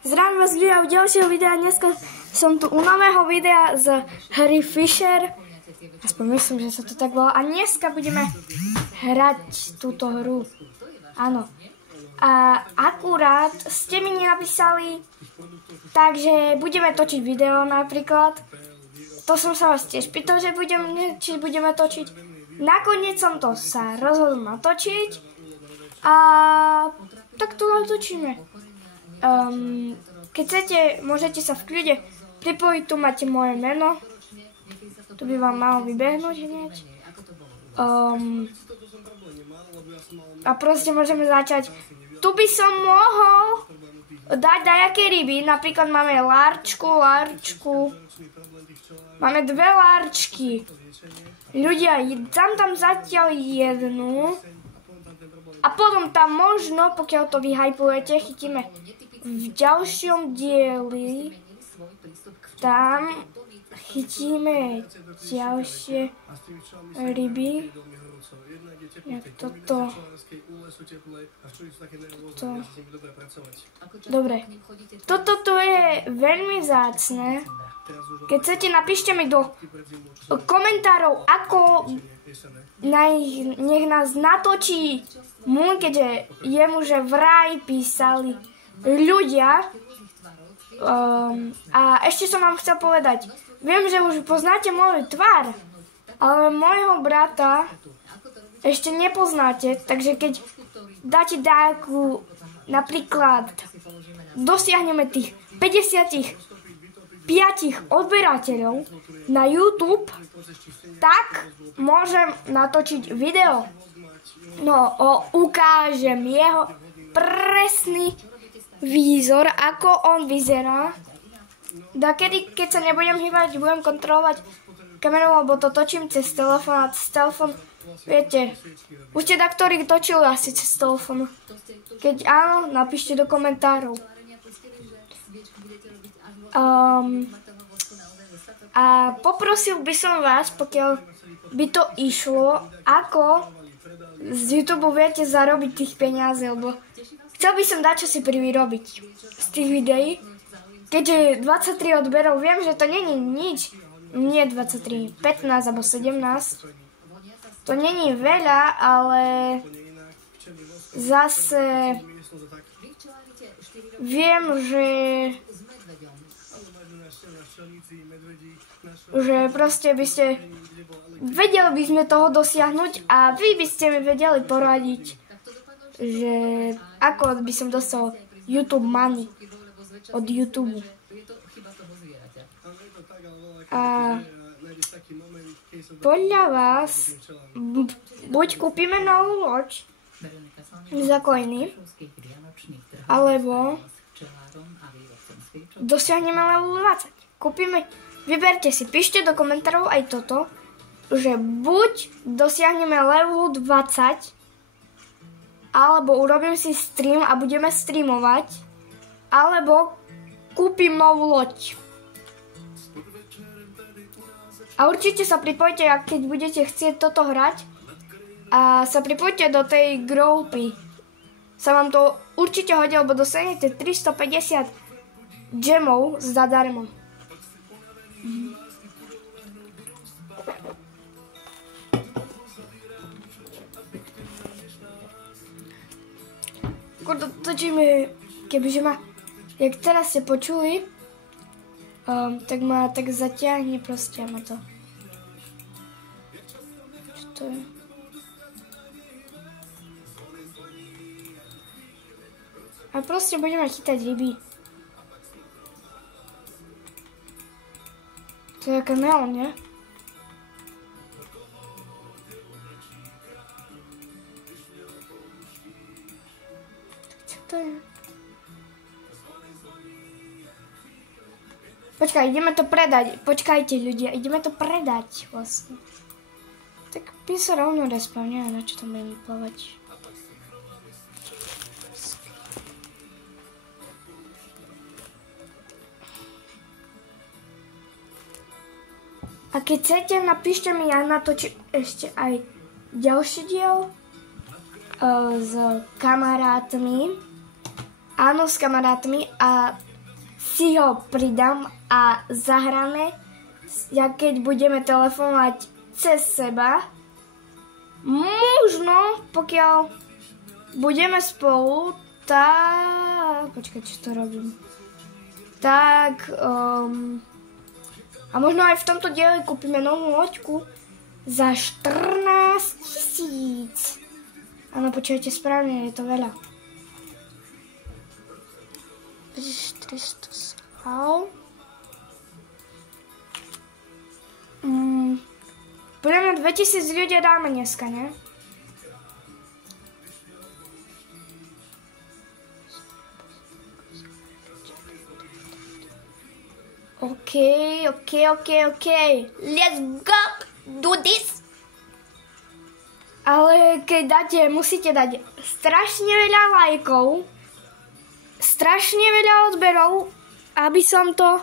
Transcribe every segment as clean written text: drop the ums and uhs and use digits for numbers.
Zdravím vás u ďalšieho videa. Dneska som tu u nového videa z hry Fisher. Aspoň myslím, že sa to tak volá. A dneska budeme hrať túto hru. Áno. A akurát ste mi nenapísali, takže budeme točiť video napríklad. To som sa vás tiež pýtal, že či budeme točiť. Nakoniec som to sa rozhodol natočiť. A tak to natočíme. Keď chcete, môžete sa v kľude pripojiť, tu máte moje meno. Tu by vám malo vybehnúť hneď. A proste môžeme začať. Tu by som mohol dať dajaké ryby. Napríklad máme larčku. Máme dve larčky. Ľudia, tam zatiaľ jednu. A potom tam možno, pokiaľ to vyhypujete, chytíme v ďalšom dieli, tam chytíme ďalšie ryby. Jak toto. Dobre. Toto tu je veľmi vzácne. Keď chcete, napíšte mi do komentárov, ako nech nás natočí Moon, keďže jemu že vraj písali ľudia. A ešte som vám chcel povedať, viem, že už poznáte môj tvár, ale môjho brata ešte nepoznáte, takže keď dáte dáku, napríklad dosiahneme tých 55 odberateľov na YouTube, tak môžem natočiť video. No, ukážem jeho presný výzor, ako on vyzerá. Dakedy, keď sa nebudem hýbať, budem kontrolovať kameru, lebo to točím cez telefón a cez telefón, viete, už ste taktorí točili asi cez telefón. Keď áno, napíšte do komentárov. A poprosil by som vás, pokiaľ by to išlo, ako z YouTube viete zarobiť tých peniazí, lebo chcel by som dať čo si privyrobiť z tých videí. Keďže 23 odberov, viem, že to není nič, nie 23, 15 alebo 17. To není veľa, ale zase viem, že proste by ste vedeli by sme toho dosiahnuť a vy by ste mi vedeli poradiť, že ako by som dostal YouTube money od YouTube. A podľa vás buď kúpime novú loď za coiny, alebo dosiahneme level 20. Vyberte si, píšte do komentárov aj toto, že buď dosiahneme level 20, alebo urobím si stream a budeme streamovať, alebo kúpim novú loď. A určite sa pripojte, keď budete chcieť toto hrať, a sa pripojte do tej grupy. Sa vám to určite hodí, lebo dostanete 350 gemov zadarmo. Točíme, kebyže ma, jak teraz ste počuli, tak ma tak zatiahne proste ma to. Čo to je? A proste budeme chytať ryby. To je aká neon, nie? Čo to je? Počkaj, ideme to predať. Počkajte ľudia, ideme to predať vlastne. Tak my sa rovno respawn, neviem, na čo to budem vyplávať. A keď chcete, napíšte mi, ja natočím ešte aj ďalší diel s kamarátmi. Áno, s kamarátmi a si ho pridám a zahráme, keď budeme telefonovať cez seba. Možno, pokiaľ budeme spolu, tak... Počkaj, čo to robím. Tak... A možno aj v tomto dieli kúpime novú loďku za 14 000. Áno, počujete správne, je to veľa. 400 slav. Podľa mňa 2000 ľudia dáme dneska, ne? OK. Let's go do this. Ale keď dáte, musíte dať strašne veľa lajkov, strašne veľa odberov, aby som to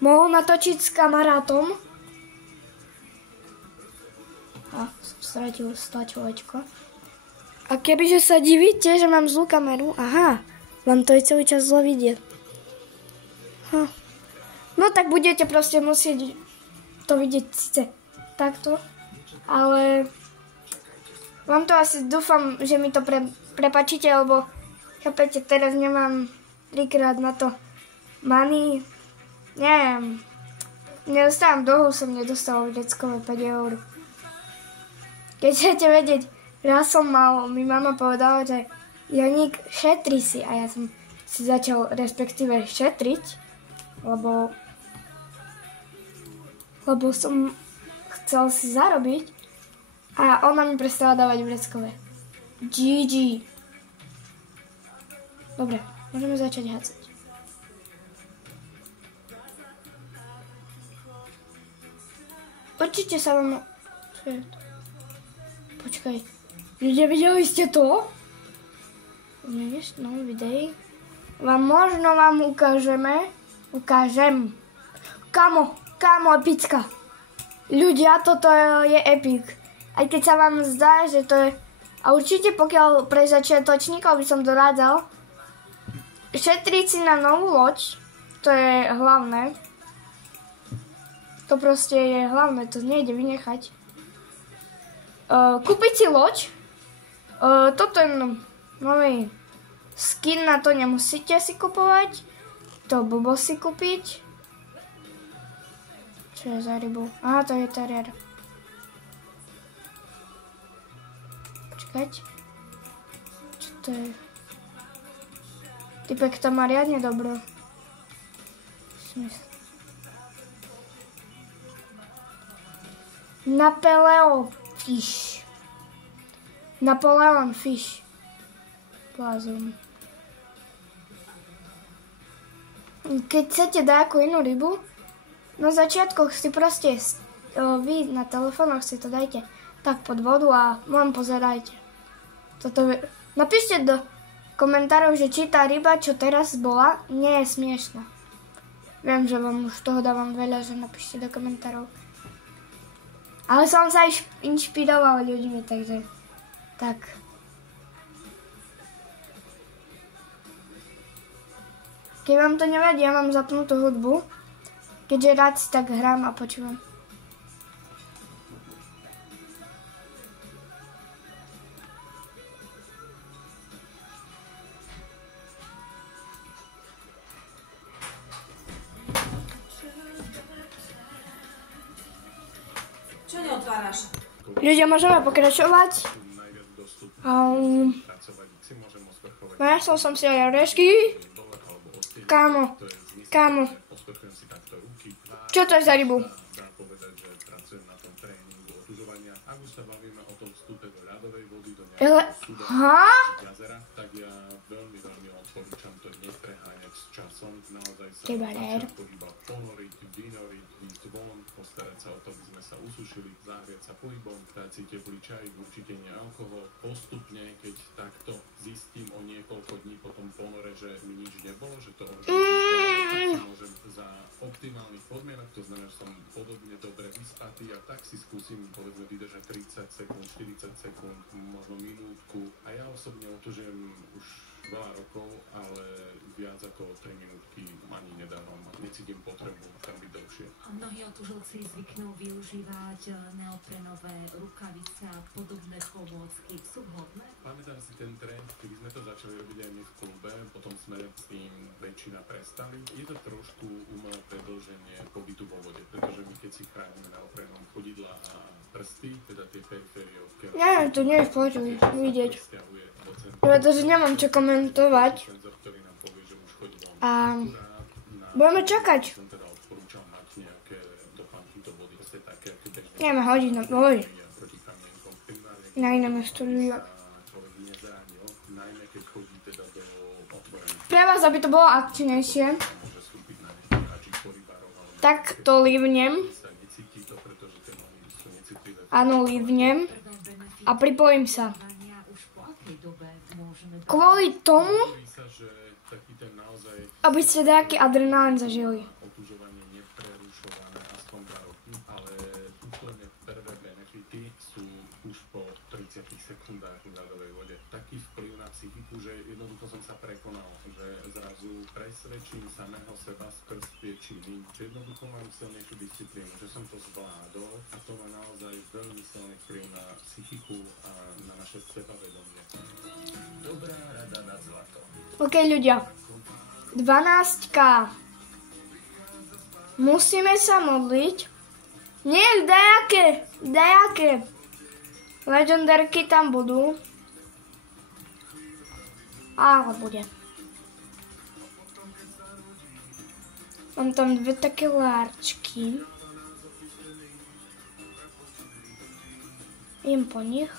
mohol natočiť s kamarátom. A som stratil stlačovačko. A kebyže sa divíte, že mám zlú kameru, aha, vám to je celý čas zle vidieť. No tak budete proste musieť to vidieť síce takto, ale vám to asi dúfam, že mi to prepačíte, lebo chápete, teraz nemám 3-krát na to money. Neviem, nedostávam dlhu, som nedostal deckové 5 eur. Keď chcete vedieť, raz som mal, mi mama povedala, že Joník, šetri si, a ja som si začal respektíve šetriť, lebo som chcel si zarobiť a ona mi prestala dávať vreckové. GG. Dobre, môžeme začať hádzať. Určite sa vám... Čo je to? Počkaj. Ľudia, videli ste to? Nevieš, no videj. Možno vám ukážem. Kámo, epická. Ľudia, toto je epic. Aj keď sa vám zdá, že to je... A určite pokiaľ pre začiatočníkov by som dorádzal, šetriť si na novú loď, to je hlavné. To proste je hlavné, to nejde vynechať. Kúpiť si loď. Toto je nový skin, na to nemusíte si kupovať. To blbo si kúpiť. Čo je za rybu? Aha, to je terier. Počkať. Čo to je? Typek to má riadne dobro. Napoleon Fish. Blázon. Keď chcete nejakú inú rybu, na začiatkoch si proste vy na telefónoch si to dajte tak pod vodu a vám pozerajte. Napíšte do komentárov, že či tá ryba, čo teraz bola, nie je smiešná. Viem, že vám už toho dávam veľa, že napíšte do komentárov. Ale som sa inšpiroval ľuďmi, takže tak. Keď vám to nevadí, ja mám zapnutú hudbu, keďže rád si tak hrám a počúvam. Čo neotváraš? Ľudia, môžeme pokračovať. Našol som si aj orešky. Kámo. Čo to je za rybu? Rybalér. Postarať sa o to, aby sme sa usušili, záhrieť sa pohybom, dať si teplý čaj, určite nie alkohol. Postupne, keď takto zistím o niekoľko dní potom ponore, že mi nič nebolo, že to môžem za optimálnych podmienok, to znamená, že som podobne dobre vyspatý a tak si skúsim povedzme vydržať 30 sekúnd, 40 sekúnd, možno minútku. A ja osobne otužujem už veľa rokov, ale viac ako 3 minútky ani nedá necítim potrebu tam byť dlhšie. Mnohí otužilci zvyknú využívať neoprenové rukavice a podobné pomôcky. Sú vhodné? Pamätám si ten trend, kedy sme to začali robiť aj my v klube, potom sme s tým väčšina prestali. Je to trošku umelé predĺženie pobytu vo vode, pretože my keď si chránime neoprenom chodidla a prsty, teda tie periférie odkiaľ... Neviem, to nie je v pohode vidieť. Pretože nemám čo komentovať. A budeme čakať. Ideme hodiť na boj. Na iné mesto ľudia. Pre vás, aby to bolo akčnejšie, tak to livnem. Áno, livnem. A pripojím sa. Kvôli tomu, aby ste nejaký adrenalín zažili. Otužovanie neprerušované aspoň 2 roky, ale úplne prvé benefity sú už po 30 sekundách v ľadovej vode. Taký vplyv na psychiku, že jednoducho som sa prekonal, že zrazu presvedčím samého seba skrz tie činy, že jednoducho mám silnejšiu disciplínu, že som to zvládol a to má naozaj veľmi silný vplyv na psychiku a na naše sebavedomie. Dobrá rada na zlato. OK, ľudia. 12. Musíme sa modliť. Nech dajaké legendarky tam budú. Ale bude. Mám tam 2 také lárčky. Idem po nich.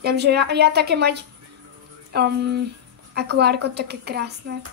Takže ja také mať akvárko také krásne.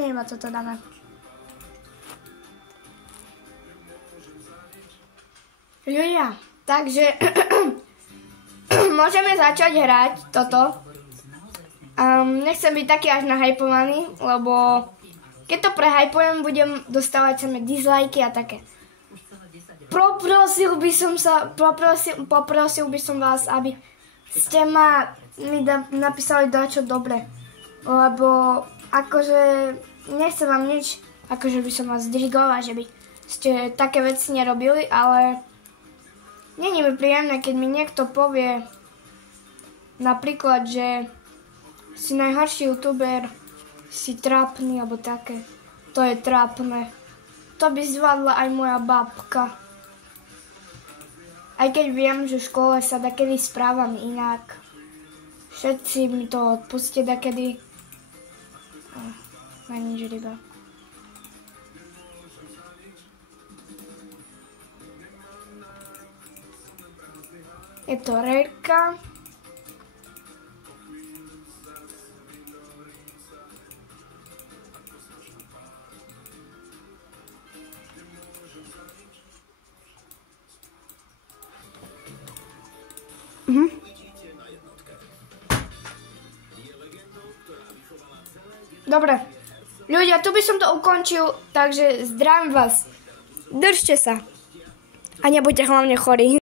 Iba toto dáme. Ľudia, takže môžeme začať hrať toto. Nechcem byť taký až nahypovaný, lebo keď to prehajpujem, budem dostávať samé dislajky a také. Poprosil by som vás, aby ste mi napísali dačo dobre. Lebo akože nechcem vám nič, akože by som vás dirigovala, že by ste také veci nerobili, ale není mi príjemné, keď mi niekto povie napríklad, že si najhorší youtuber, si trápny, alebo také. To je trápne. To by zvládla aj moja babka. Aj keď viem, že v škole sa dakedy správam inak. Všetci mi to odpustia dakedy. Na nič ryba. Je to rejka. Dobre. Ľudia, tu by som to ukončil, takže zdravím vás. Držte sa. A nebuďte hlavne chorí.